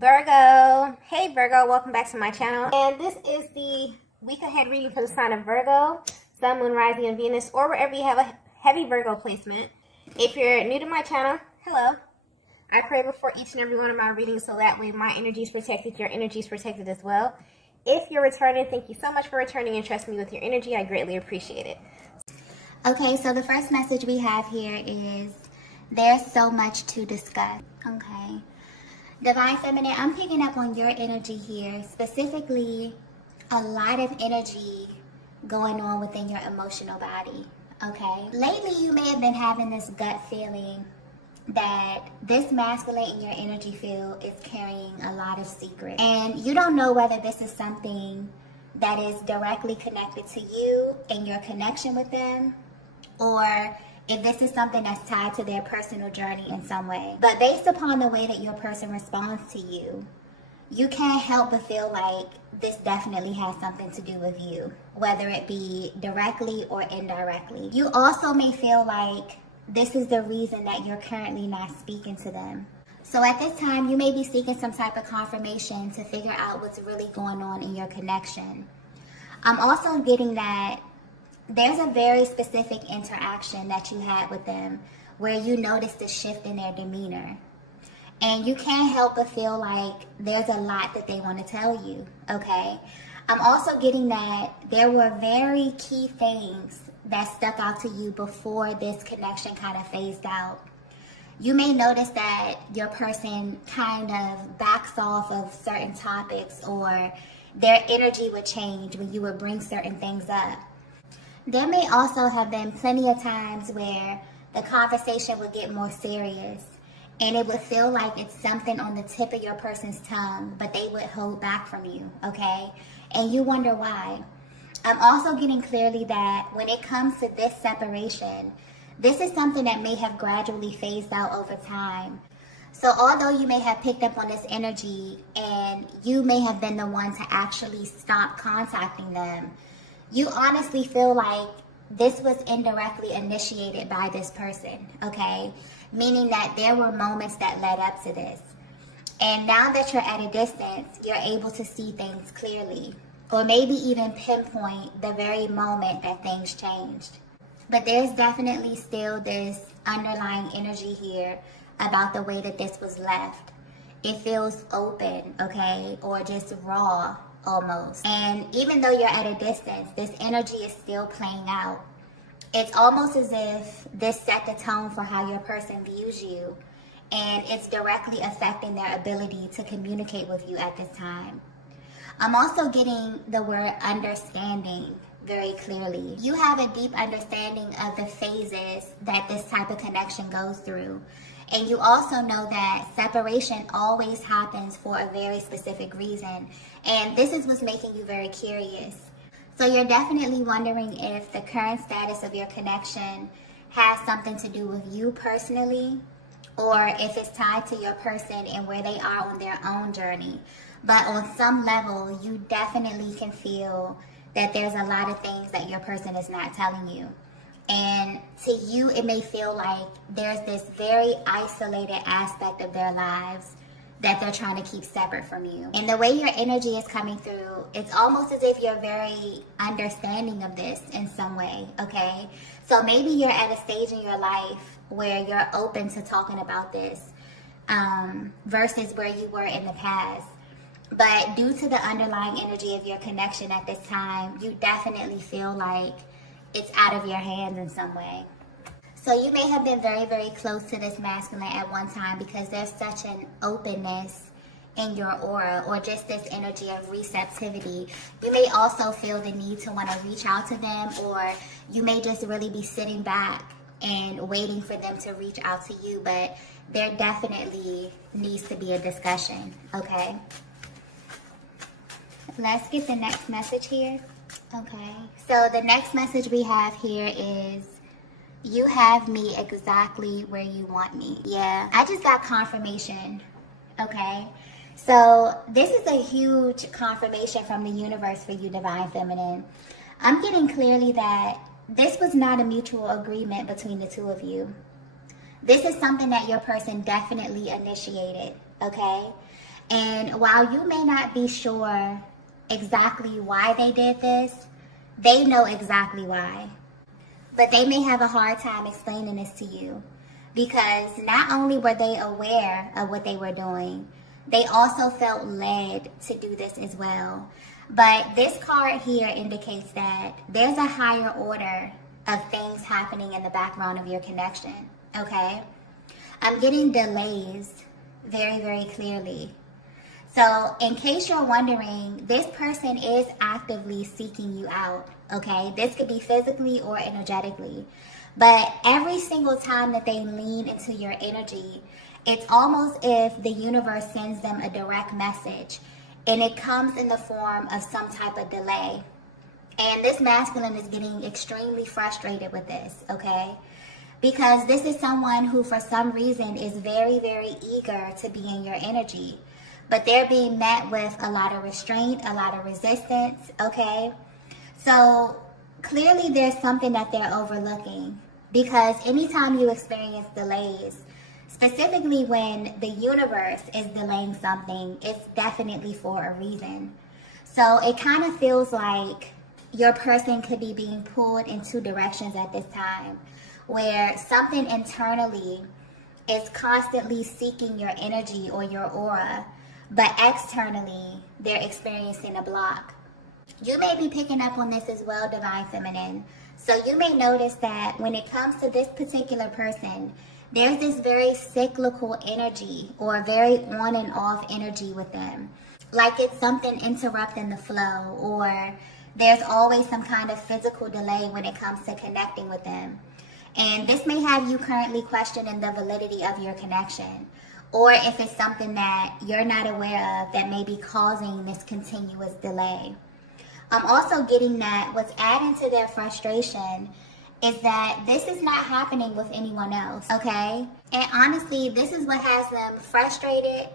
Virgo. Hey Virgo, welcome back to my channel. And this is the week ahead reading for the sign of Virgo, Sun, Moon, Rising, and Venus, or wherever you have a heavy Virgo placement. If you're new to my channel, hello. I pray before each and every one of my readings so that way my energy is protected, your energy is protected as well. If you're returning, thank you so much for returning and trusting me with your energy. I greatly appreciate it. Okay, so the first message we have here is there's so much to discuss. Okay. Divine Feminine, I'm picking up on your energy here, specifically a lot of energy going on within your emotional body, okay? Lately, you may have been having this gut feeling that this masculine in your energy field is carrying a lot of secrets. And you don't know whether this is something that is directly connected to you and your connection with them, or if this is something that's tied to their personal journey in some way. But based upon the way that your person responds to you, you can't help but feel like this definitely has something to do with you, whether it be directly or indirectly. You also may feel like this is the reason that you're currently not speaking to them. So at this time, you may be seeking some type of confirmation to figure out what's really going on in your connection. I'm also getting that there's a very specific interaction that you had with them where you noticed a shift in their demeanor. And you can't help but feel like there's a lot that they want to tell you, okay? I'm also getting that there were very key things that stuck out to you before this connection kind of phased out. You may notice that your person kind of backs off of certain topics, or their energy would change when you would bring certain things up. There may also have been plenty of times where the conversation would get more serious and it would feel like it's something on the tip of your person's tongue, but they would hold back from you, okay? And you wonder why. I'm also getting clearly that when it comes to this separation, this is something that may have gradually phased out over time. So although you may have picked up on this energy and you may have been the one to actually stop contacting them, you honestly feel like this was indirectly initiated by this person, okay? Meaning that there were moments that led up to this. And now that you're at a distance, you're able to see things clearly, or maybe even pinpoint the very moment that things changed. But there's definitely still this underlying energy here about the way that this was left. It feels open, okay, or just raw almost. And even though you're at a distance, this energy is still playing out. It's almost as if this set the tone for how your person views you, and it's directly affecting their ability to communicate with you at this time. I'm also getting the word understanding very clearly. You have a deep understanding of the phases that this type of connection goes through. And you also know that separation always happens for a very specific reason. And this is what's making you very curious. So you're definitely wondering if the current status of your connection has something to do with you personally, or if it's tied to your person and where they are on their own journey. But on some level, you definitely can feel that there's a lot of things that your person is not telling you. And to you, it may feel like there's this very isolated aspect of their lives that they're trying to keep separate from you. And the way your energy is coming through, it's almost as if you're very understanding of this in some way, okay? So maybe you're at a stage in your life where you're open to talking about this versus where you were in the past. But due to the underlying energy of your connection at this time, you definitely feel like it's out of your hands in some way. So you may have been very, very close to this masculine at one time because there's such an openness in your aura, or just this energy of receptivity. You may also feel the need to want to reach out to them, or you may just really be sitting back and waiting for them to reach out to you, but there definitely needs to be a discussion, okay? Let's get the next message here. Okay, so the next message we have here is, you have me exactly where you want me. Yeah, I just got confirmation, okay? So this is a huge confirmation from the universe for you, Divine Feminine. I'm getting clearly that this was not a mutual agreement between the two of you. This is something that your person definitely initiated, okay? And while you may not be sure exactly why they did this, they know exactly why. But they may have a hard time explaining this to you because not only were they aware of what they were doing, they also felt led to do this as well. But this card here indicates that there's a higher order of things happening in the background of your connection, okay? I'm getting delays very, very clearly. So in case you're wondering, this person is actively seeking you out, okay? This could be physically or energetically. But every single time that they lean into your energy, it's almost if the universe sends them a direct message, and it comes in the form of some type of delay. And this masculine is getting extremely frustrated with this, okay? Because this is someone who for some reason is very, very eager to be in your energy. But they're being met with a lot of restraint, a lot of resistance, okay? So clearly there's something that they're overlooking, because anytime you experience delays, specifically when the universe is delaying something, it's definitely for a reason. So it kind of feels like your person could be being pulled in two directions at this time, where something internally is constantly seeking your energy or your aura, but externally, they're experiencing a block. You may be picking up on this as well, Divine Feminine. So you may notice that when it comes to this particular person, there's this very cyclical energy or very on and off energy with them. Like it's something interrupting the flow, or there's always some kind of physical delay when it comes to connecting with them. And this may have you currently questioning the validity of your connection, or if it's something that you're not aware of that may be causing this continuous delay. I'm also getting that what's adding to their frustration is that this is not happening with anyone else, okay? And honestly, this is what has them frustrated,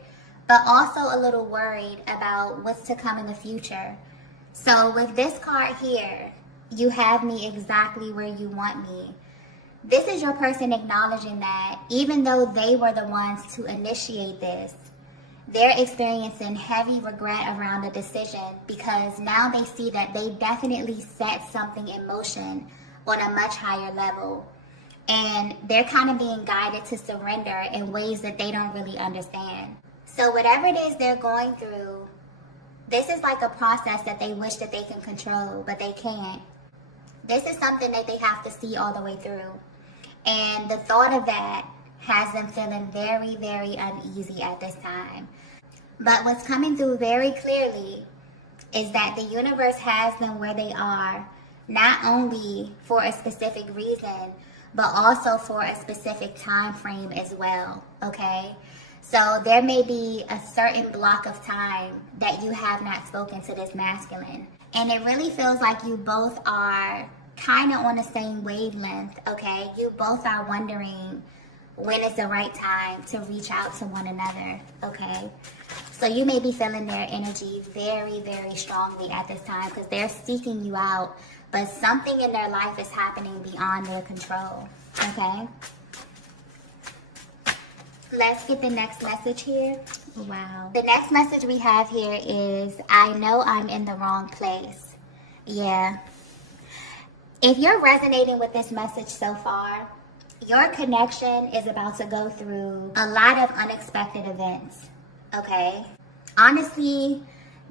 but also a little worried about what's to come in the future. So with this card here, you have me exactly where you want me. This is your person acknowledging that even though they were the ones to initiate this, they're experiencing heavy regret around the decision, because now they see that they definitely set something in motion on a much higher level. And they're kind of being guided to surrender in ways that they don't really understand. So whatever it is they're going through, this is like a process that they wish that they can control, but they can't. This is something that they have to see all the way through. And the thought of that has them feeling very, very uneasy at this time. But what's coming through very clearly is that the universe has them where they are, not only for a specific reason, but also for a specific time frame as well, okay? So there may be a certain block of time that you have not spoken to this masculine. And it really feels like you both are kind of on the same wavelength, okay? You both are wondering when is the right time to reach out to one another, okay? So you may be feeling their energy very, very strongly at this time because they're seeking you out, but something in their life is happening beyond their control, okay? Let's get the next message here. Wow. The next message we have here is, I know I'm in the wrong place. Yeah. If you're resonating with this message so far, your connection is about to go through a lot of unexpected events, okay? Honestly,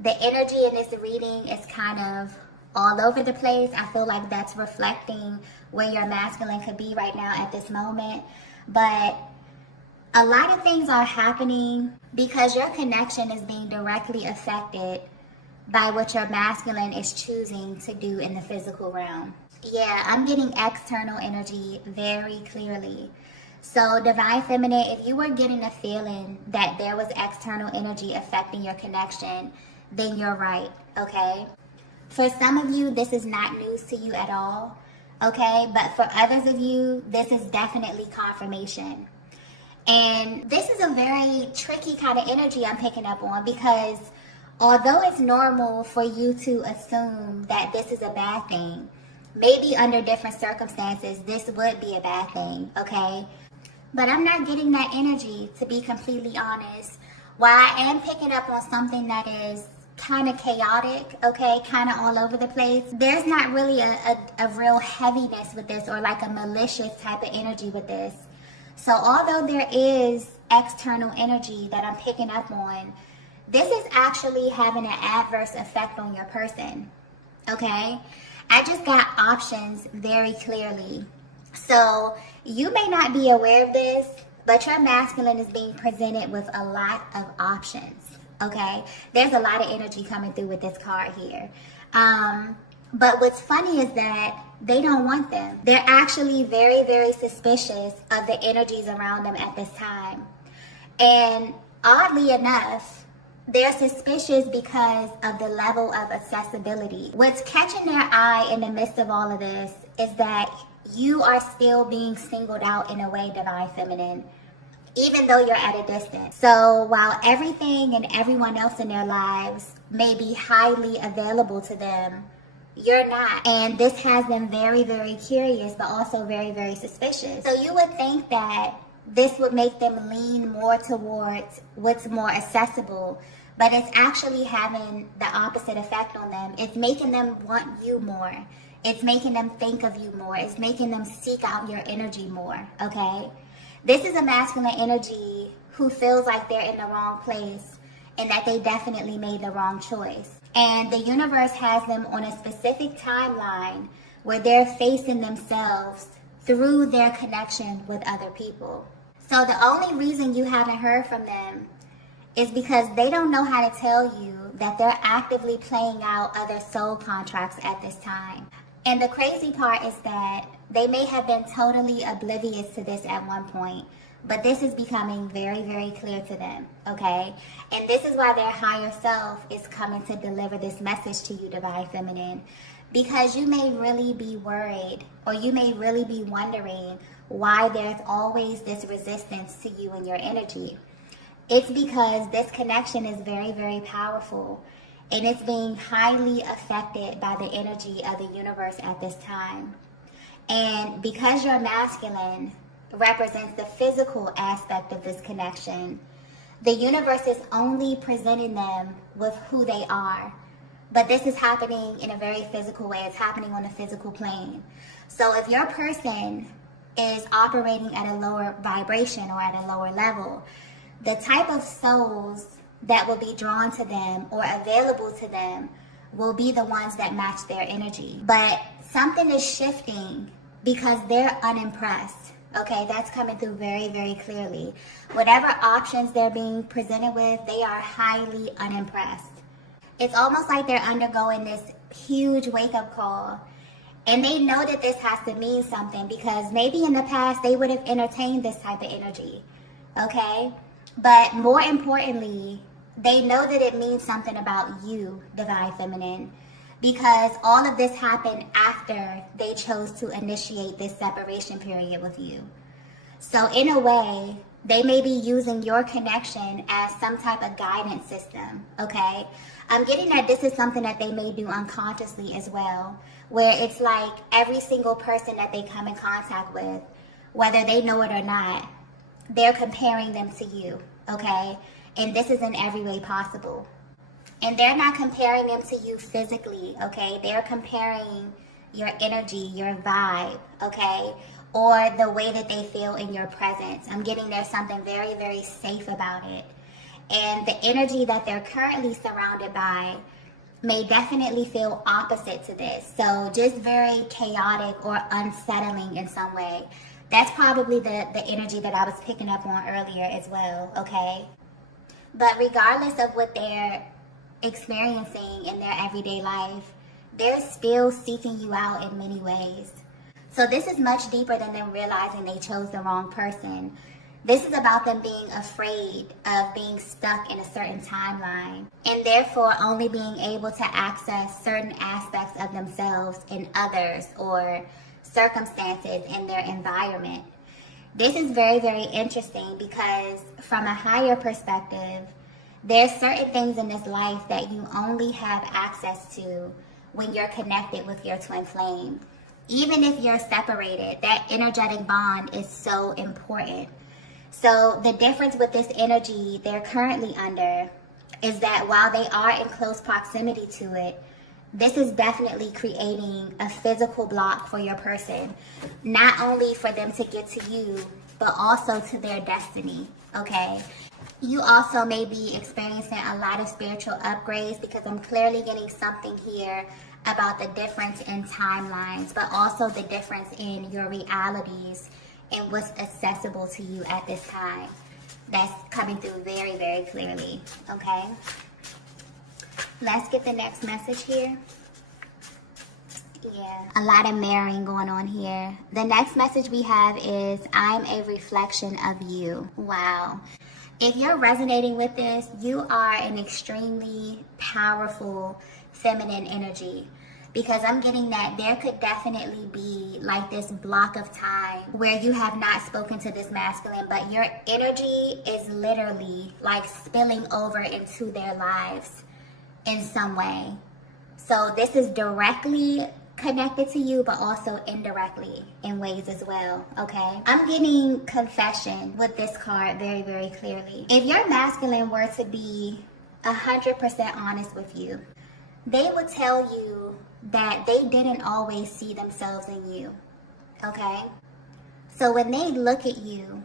the energy in this reading is kind of all over the place. I feel like that's reflecting where your masculine could be right now at this moment. But a lot of things are happening because your connection is being directly affected by what your masculine is choosing to do in the physical realm. Yeah, I'm getting external energy very clearly. So Divine Feminine, if you were getting a feeling that there was external energy affecting your connection, then you're right, okay? For some of you, this is not news to you at all, okay? But for others of you, this is definitely confirmation. And this is a very tricky kind of energy I'm picking up on, because although it's normal for you to assume that this is a bad thing, maybe under different circumstances, this would be a bad thing, okay? But I'm not getting that energy, to be completely honest. While I am picking up on something that is kind of chaotic, okay, kind of all over the place, there's not really a real heaviness with this, or like a malicious type of energy with this. So although there is external energy that I'm picking up on, this is actually having an adverse effect on your person, okay? I just got options very clearly. So you may not be aware of this, but your masculine is being presented with a lot of options. Okay, there's a lot of energy coming through with this card here. But what's funny is that they don't want them. They're actually very, very suspicious of the energies around them at this time. And oddly enough, they're suspicious because of the level of accessibility. What's catching their eye in the midst of all of this is that you are still being singled out in a way, Divine Feminine, even though you're at a distance. So while everything and everyone else in their lives may be highly available to them, you're not. And this has them very, very curious, but also very, very suspicious. So you would think that this would make them lean more towards what's more accessible, but it's actually having the opposite effect on them. It's making them want you more. It's making them think of you more. It's making them seek out your energy more, okay? This is a masculine energy who feels like they're in the wrong place and that they definitely made the wrong choice. And the universe has them on a specific timeline where they're facing themselves through their connection with other people. So the only reason you haven't heard from them is because they don't know how to tell you that they're actively playing out other soul contracts at this time. And the crazy part is that they may have been totally oblivious to this at one point, but this is becoming very, very clear to them, okay? And this is why their higher self is coming to deliver this message to you, Divine Feminine, because you may really be worried, or you may really be wondering why there's always this resistance to you and your energy. It's because this connection is very, very powerful, and it's being highly affected by the energy of the universe at this time. And because your masculine represents the physical aspect of this connection, the universe is only presenting them with who they are. But this is happening in a very physical way. It's happening on a physical plane. So if your person is operating at a lower vibration or at a lower level, the type of souls that will be drawn to them or available to them will be the ones that match their energy. But something is shifting because they're unimpressed. Okay, that's coming through very, very clearly. Whatever options they're being presented with, they are highly unimpressed. It's almost like they're undergoing this huge wake-up call. And they know that this has to mean something because maybe in the past they would have entertained this type of energy. Okay? But more importantly, they know that it means something about you, Divine Feminine, because all of this happened after they chose to initiate this separation period with you. So in a way, they may be using your connection as some type of guidance system, okay? I'm getting that this is something that they may do unconsciously as well, where it's like every single person that they come in contact with, whether they know it or not, they're comparing them to you, okay? And this is in every way possible. And they're not comparing them to you physically, okay? They're comparing your energy, your vibe, okay? Or the way that they feel in your presence. I'm getting there's something very, very safe about it. And the energy that they're currently surrounded by may definitely feel opposite to this. So just very chaotic or unsettling in some way. That's probably the energy that I was picking up on earlier as well, okay? But regardless of what they're experiencing in their everyday life, they're still seeking you out in many ways. So this is much deeper than them realizing they chose the wrong person. This is about them being afraid of being stuck in a certain timeline and therefore only being able to access certain aspects of themselves in others or circumstances in their environment. This is very, very interesting because from a higher perspective, there's certain things in this life that you only have access to when you're connected with your twin flame. Even if you're separated, that energetic bond is so important. So the difference with this energy they're currently under is that while they are in close proximity to it, this is definitely creating a physical block for your person, not only for them to get to you, but also to their destiny, okay? You also may be experiencing a lot of spiritual upgrades, because I'm clearly getting something here about the difference in timelines, but also the difference in your realities and what's accessible to you at this time. That's coming through very, very clearly, okay? Let's get the next message here. Yeah, a lot of mirroring going on here. The next message we have is, I'm a reflection of you. Wow. If you're resonating with this, you are an extremely powerful feminine energy, because I'm getting that there could definitely be like this block of time where you have not spoken to this masculine, but your energy is literally like spilling over into their lives in some way. So this is directly connected to you, but also indirectly in ways as well, okay? I'm getting confession with this card very, very clearly. If your masculine were to be 100% honest with you, they would tell you that they didn't always see themselves in you, okay? So when they look at you,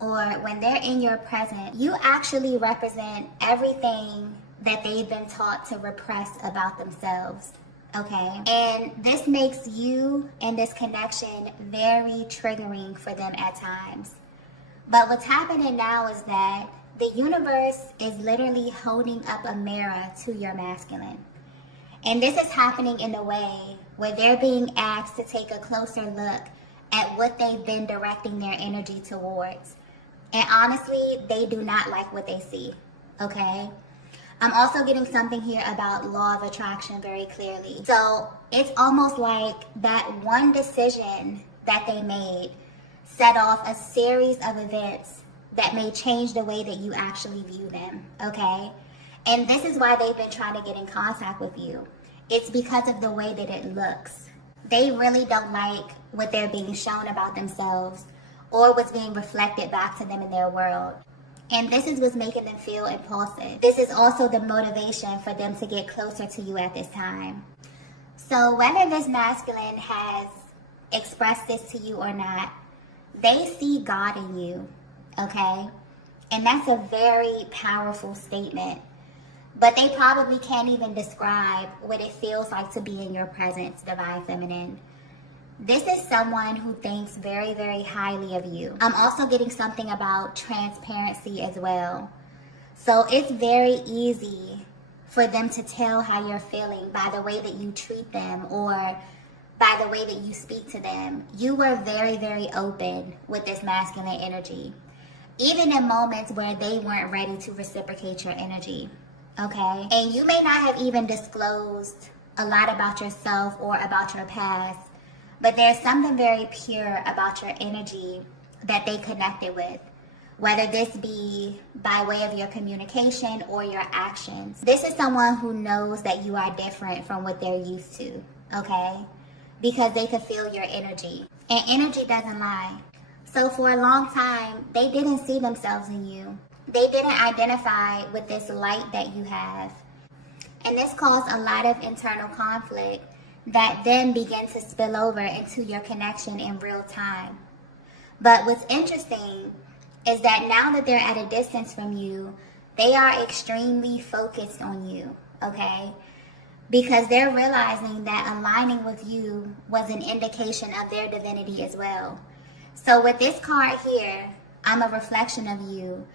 or when they're in your presence, you actually represent everything that they've been taught to repress about themselves, okay? And this makes you and this connection very triggering for them at times. But what's happening now is that the universe is literally holding up a mirror to your masculine. And this is happening in a way where they're being asked to take a closer look at what they've been directing their energy towards. And honestly, they do not like what they see, okay? I'm also getting something here about law of attraction very clearly. So it's almost like that one decision that they made set off a series of events that may change the way that you actually view them, okay? And this is why they've been trying to get in contact with you. It's because of the way that it looks. They really don't like what they're being shown about themselves or what's being reflected back to them in their world. And this is what's making them feel impulsive. This is also the motivation for them to get closer to you at this time. So whether this masculine has expressed this to you or not, they see God in you, okay? And that's a very powerful statement. But they probably can't even describe what it feels like to be in your presence, Divine Feminine. This is someone who thinks very, very highly of you. I'm also getting something about transparency as well. So it's very easy for them to tell how you're feeling by the way that you treat them or by the way that you speak to them. You were very, very open with this masculine energy, even in moments where they weren't ready to reciprocate your energy, okay? And you may not have even disclosed a lot about yourself or about your past, but there's something very pure about your energy that they connected with, whether this be by way of your communication or your actions. This is someone who knows that you are different from what they're used to, okay? Because they could feel your energy. And energy doesn't lie. So for a long time, they didn't see themselves in you. They didn't identify with this light that you have. And this caused a lot of internal conflict that then began to spill over into your connection in real time. But what's interesting is that now that they're at a distance from you, they are extremely focused on you, okay? Because they're realizing that aligning with you was an indication of their divinity as well. So with this card here, I'm a reflection of you.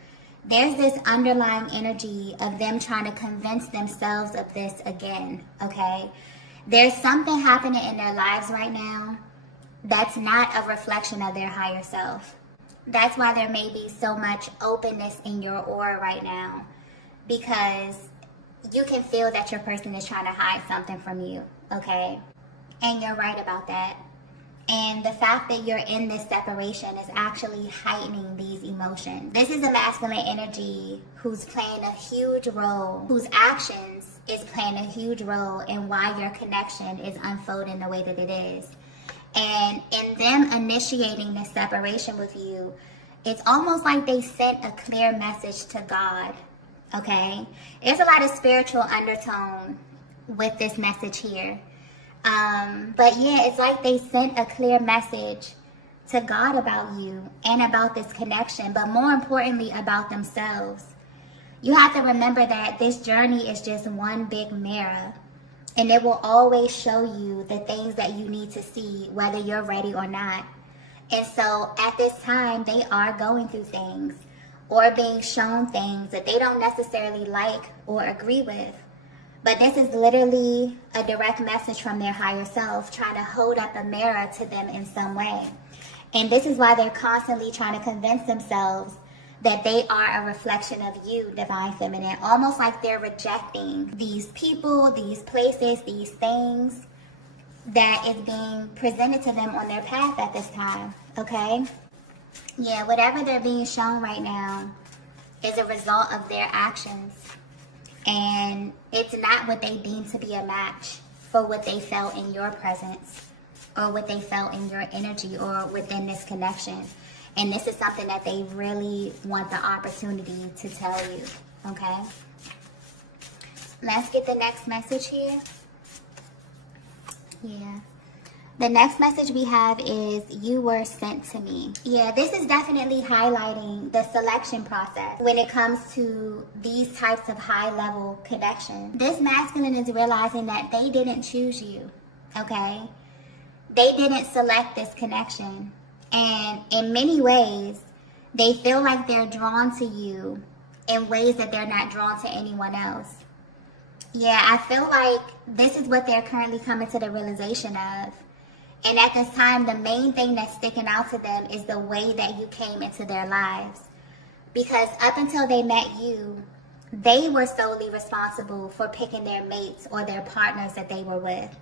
There's this underlying energy of them trying to convince themselves of this again, okay? There's something happening in their lives right now that's not a reflection of their higher self. That's why there may be so much openness in your aura right now, because you can feel that your person is trying to hide something from you, okay? And you're right about that. And the fact that you're in this separation is actually heightening these emotions. This is a masculine energy who's playing a huge role, whose actions is playing a huge role in why your connection is unfolding the way that it is. And in them initiating this separation with you, it's almost like they sent a clear message to God, okay? There's a lot of spiritual undertone with this message here. But yeah, it's like they sent a clear message to God about you and about this connection, but more importantly about themselves. You have to remember that this journey is just one big mirror, and it will always show you the things that you need to see, whether you're ready or not. And so at this time, they are going through things or being shown things that they don't necessarily like or agree with. But this is literally a direct message from their higher self trying to hold up a mirror to them in some way. And this is why they're constantly trying to convince themselves that they are a reflection of you, Divine Feminine. Almost like they're rejecting these people, these places, these things that is being presented to them on their path at this time, okay? Yeah, whatever they're being shown right now is a result of their actions. And it's not what they deem to be a match for what they felt in your presence or what they felt in your energy or within this connection. And this is something that they really want the opportunity to tell you, okay? Let's get the next message here. Yeah. The next message we have is, you were sent to me. Yeah, this is definitely highlighting the selection process when it comes to these types of high-level connections. This masculine is realizing that they didn't choose you, okay? They didn't select this connection. And in many ways, they feel like they're drawn to you in ways that they're not drawn to anyone else. Yeah, I feel like this is what they're currently coming to the realization of. And at this time, the main thing that's sticking out to them is the way that you came into their lives. Because up until they met you, they were solely responsible for picking their mates or their partners that they were with.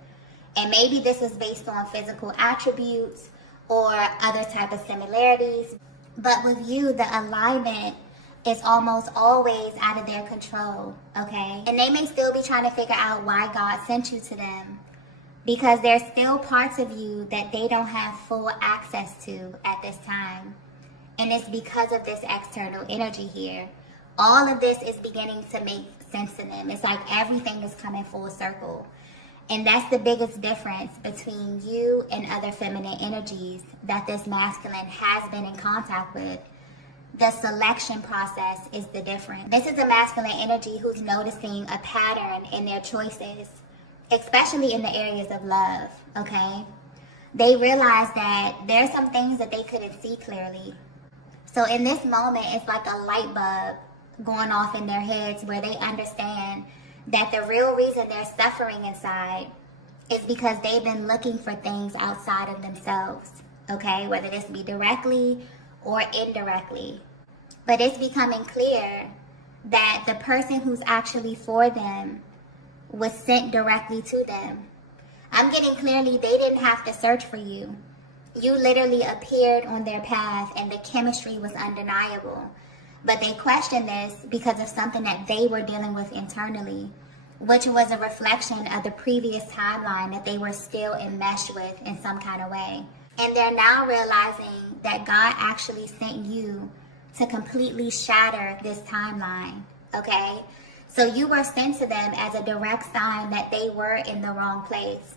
And maybe this is based on physical attributes or other type of similarities. But with you, the alignment is almost always out of their control, okay? And they may still be trying to figure out why God sent you to them, because there's still parts of you that they don't have full access to at this time. And it's because of this external energy here. All of this is beginning to make sense to them. It's like everything is coming full circle. And that's the biggest difference between you and other feminine energies that this masculine has been in contact with. The selection process is the difference. This is a masculine energy who's noticing a pattern in their choices, especially in the areas of love, okay? They realize that there's some things that they couldn't see clearly. So in this moment, it's like a light bulb going off in their heads where they understand that the real reason they're suffering inside is because they've been looking for things outside of themselves, okay? Whether this be directly or indirectly. But it's becoming clear that the person who's actually for them was sent directly to them. I'm getting clearly they didn't have to search for you. You literally appeared on their path and the chemistry was undeniable. But they questioned this because of something that they were dealing with internally, which was a reflection of the previous timeline that they were still enmeshed with in some kind of way. And they're now realizing that God actually sent you to completely shatter this timeline, okay? So you were sent to them as a direct sign that they were in the wrong place.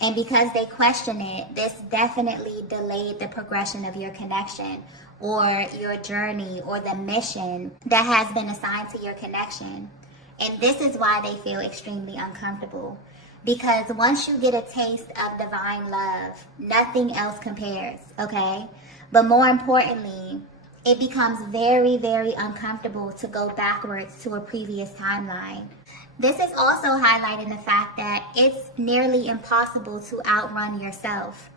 And because they questioned it, this definitely delayed the progression of your connection or your journey or the mission that has been assigned to your connection. And this is why they feel extremely uncomfortable. Because once you get a taste of divine love, nothing else compares, okay? But more importantly, it becomes very, very uncomfortable to go backwards to a previous timeline. This is also highlighting the fact that it's nearly impossible to outrun yourself.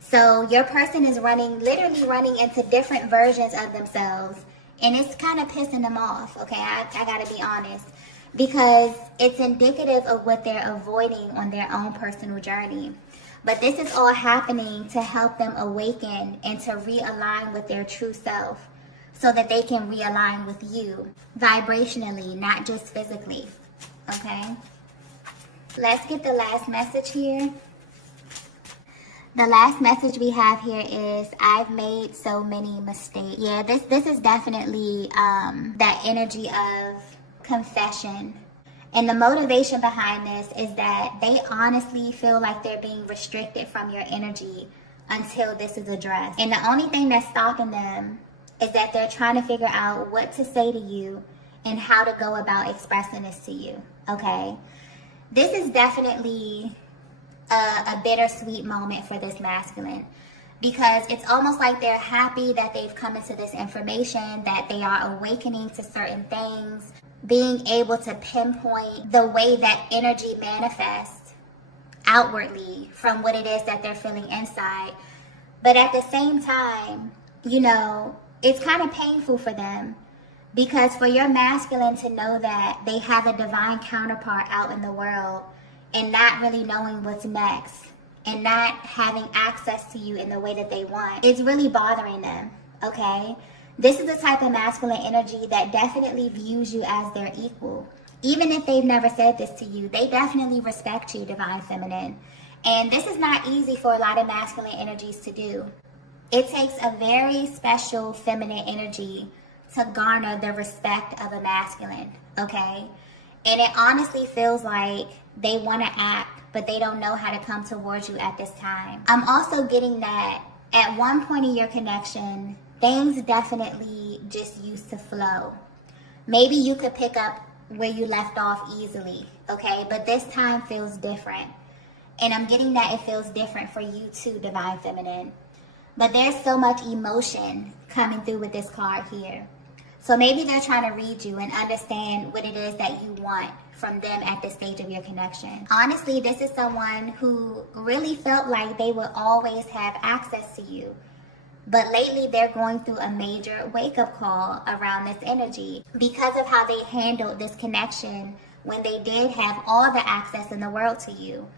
So your person is literally running into different versions of themselves, and it's kind of pissing them off, okay? I gotta be honest, because it's indicative of what they're avoiding on their own personal journey. But this is all happening to help them awaken and to realign with their true self so that they can realign with you vibrationally, not just physically, okay? Let's get the last message here. The last message we have here is, I've made so many mistakes. Yeah, this is definitely that energy of confession. And the motivation behind this is that they honestly feel like they're being restricted from your energy until this is addressed. And the only thing that's stopping them is that they're trying to figure out what to say to you and how to go about expressing this to you, okay? This is definitely a bittersweet moment for this masculine, because it's almost like they're happy that they've come into this information, that they are awakening to certain things, being able to pinpoint the way that energy manifests outwardly from what it is that they're feeling inside. But at the same time, you know, it's kind of painful for them, because for your masculine to know that they have a divine counterpart out in the world and not really knowing what's next and not having access to you in the way that they want, it's really bothering them, okay? This is the type of masculine energy that definitely views you as their equal. Even if they've never said this to you, they definitely respect you, divine feminine. And this is not easy for a lot of masculine energies to do. It takes a very special feminine energy to garner the respect of a masculine, okay? And it honestly feels like they want to act, but they don't know how to come towards you at this time. I'm also getting that at one point in your connection, things definitely just used to flow. Maybe you could pick up where you left off easily, okay? But this time feels different. And I'm getting that it feels different for you too, divine feminine. But there's so much emotion coming through with this card here. So maybe they're trying to read you and understand what it is that you want from them at this stage of your connection. Honestly, this is someone who really felt like they would always have access to you. But lately, they're going through a major wake-up call around this energy because of how they handled this connection when they did have all the access in the world to you.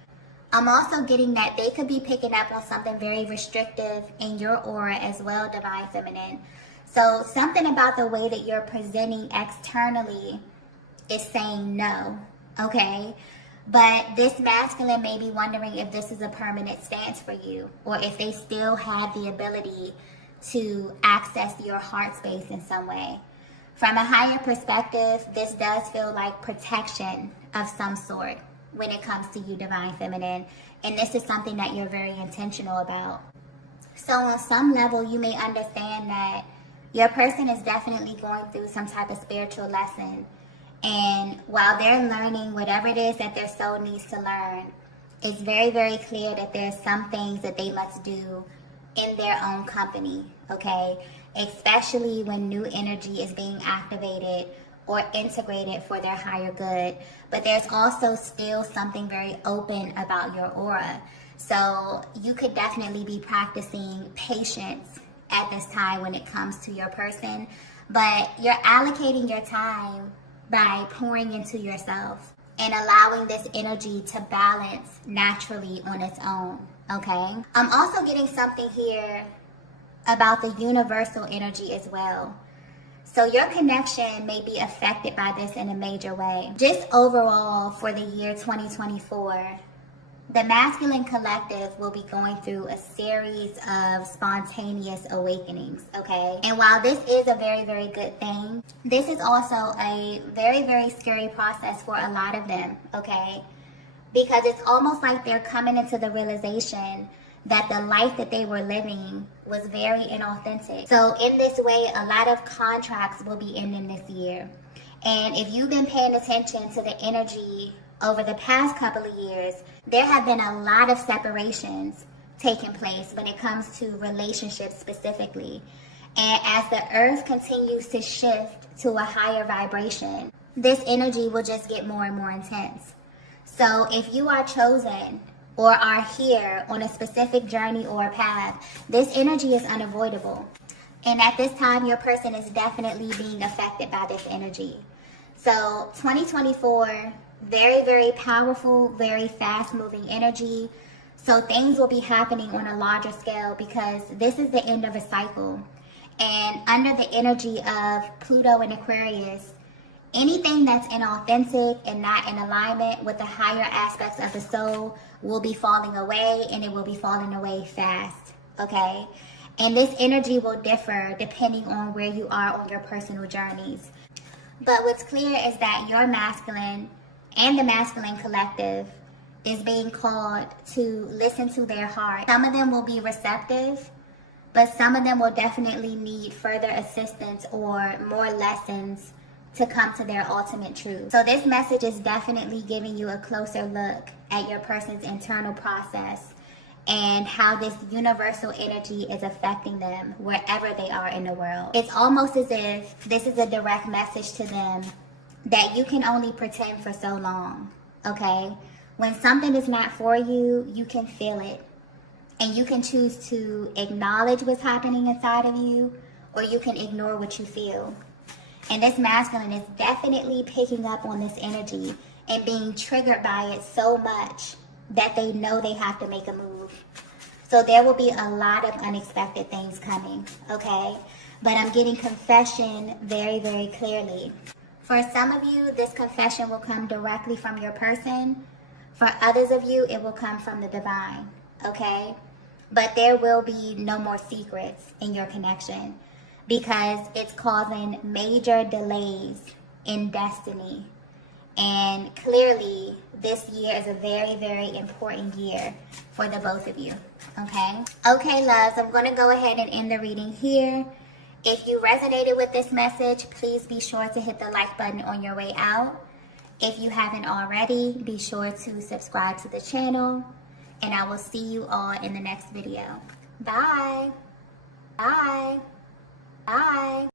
I'm also getting that they could be picking up on something very restrictive in your aura as well, divine feminine. So something about the way that you're presenting externally is saying no, okay? But this masculine may be wondering if this is a permanent stance for you, or if they still have the ability to access your heart space in some way. From a higher perspective, this does feel like protection of some sort when it comes to you, divine feminine. And this is something that you're very intentional about. So on some level, you may understand that your person is definitely going through some type of spiritual lesson. And while they're learning whatever it is that their soul needs to learn, it's very, very clear that there's some things that they must do in their own company, okay? Especially when new energy is being activated or integrated for their higher good. But there's also still something very open about your aura. So you could definitely be practicing patience at this time when it comes to your person. But you're allocating your time by pouring into yourself and allowing this energy to balance naturally on its own, okay? I'm also getting something here about the universal energy as well. So your connection may be affected by this in a major way. Just overall for the year 2024, the masculine collective will be going through a series of spontaneous awakenings, okay? And while this is a very, very good thing, this is also a very, very scary process for a lot of them, okay? Because it's almost like they're coming into the realization that the life that they were living was very inauthentic. So in this way, a lot of contracts will be ending this year. And if you've been paying attention to the energy over the past couple of years, there have been a lot of separations taking place when it comes to relationships specifically. And as the earth continues to shift to a higher vibration, this energy will just get more and more intense. So if you are chosen or are here on a specific journey or path, this energy is unavoidable. And at this time, your person is definitely being affected by this energy. So 2024, very, very powerful, very fast-moving energy. So things will be happening on a larger scale because this is the end of a cycle. And under the energy of Pluto and Aquarius, Anything that's inauthentic and not in alignment with the higher aspects of the soul will be falling away, and it will be falling away fast, okay? And this energy will differ depending on where you are on your personal journeys. But what's clear is that your masculine and the masculine collective is being called to listen to their heart. Some of them will be receptive, but some of them will definitely need further assistance or more lessons to come to their ultimate truth. So this message is definitely giving you a closer look at your person's internal process and how this universal energy is affecting them wherever they are in the world. It's almost as if this is a direct message to them that you can only pretend for so long, okay? When something is not for you, you can feel it. And you can choose to acknowledge what's happening inside of you, or you can ignore what you feel. And this masculine is definitely picking up on this energy and being triggered by it so much that they know they have to make a move. So there will be a lot of unexpected things coming, okay? But I'm getting confession very, very clearly. For some of you, this confession will come directly from your person. For others of you, it will come from the divine, okay? But there will be no more secrets in your connection, because it's causing major delays in destiny. And clearly, this year is a very, very important year for the both of you, okay? Okay, loves, I'm going to go ahead and end the reading here. If you resonated with this message, please be sure to hit the like button on your way out. If you haven't already, be sure to subscribe to the channel. And I will see you all in the next video. Bye. Bye. Bye.